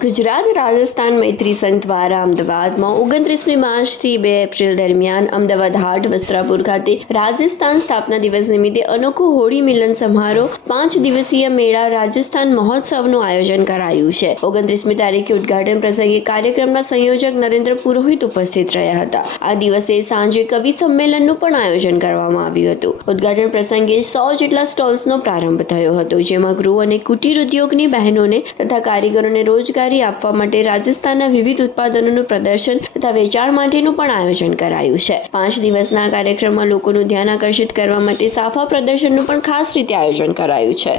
ગુજરાત રાજસ્થાન મૈત્રી સંઘ દ્વારા અમદાવાદમાં 29મી માર્ચથી 2 એપ્રિલ દરમિયાન અમદાવાદ હાટ વસ્ત્રાપુર ખાતે રાજસ્થાન સ્થાપના દિવસ નિમિત્તે અનોખો હોળી મિલન સમારોહ 5 દિવસીય મેળા રાજસ્થાન મહોત્સવનું આયોજન કરાયું છે। 29મી તારીખે ઉદ્ઘાટન પ્રસંગે કાર્યક્રમના સંયોજક નરેન્દ્ર પુરોહિત ઉપસ્થિત રહ્યા હતા। આ દિવસે સાંજે કવિ સંમેલનનું પણ આયોજન કરવામાં આવ્યું હતું। ઉદ્ઘાટન પ્રસંગે 100 જેટલા સ્ટોલ્સનો પ્રારંભ થયો હતો, જેમાં ગૃહ અને કુટીર ઉદ્યોગની બહેનોને તથા કારીગરોને રોજગારી આપવા માટે રાજસ્થાનના વિવિધ ઉત્પાદનોનું પ્રદર્શન તથા વેચાણ માટેનું પણ આયોજન કરાયું છે। 5 દિવસના કાર્યક્રમમાં લોકોનું ધ્યાન આકર્ષિત કરવા માટે સાફા પ્રદર્શનનું પણ ખાસ રીતે આયોજન કરાયું છે।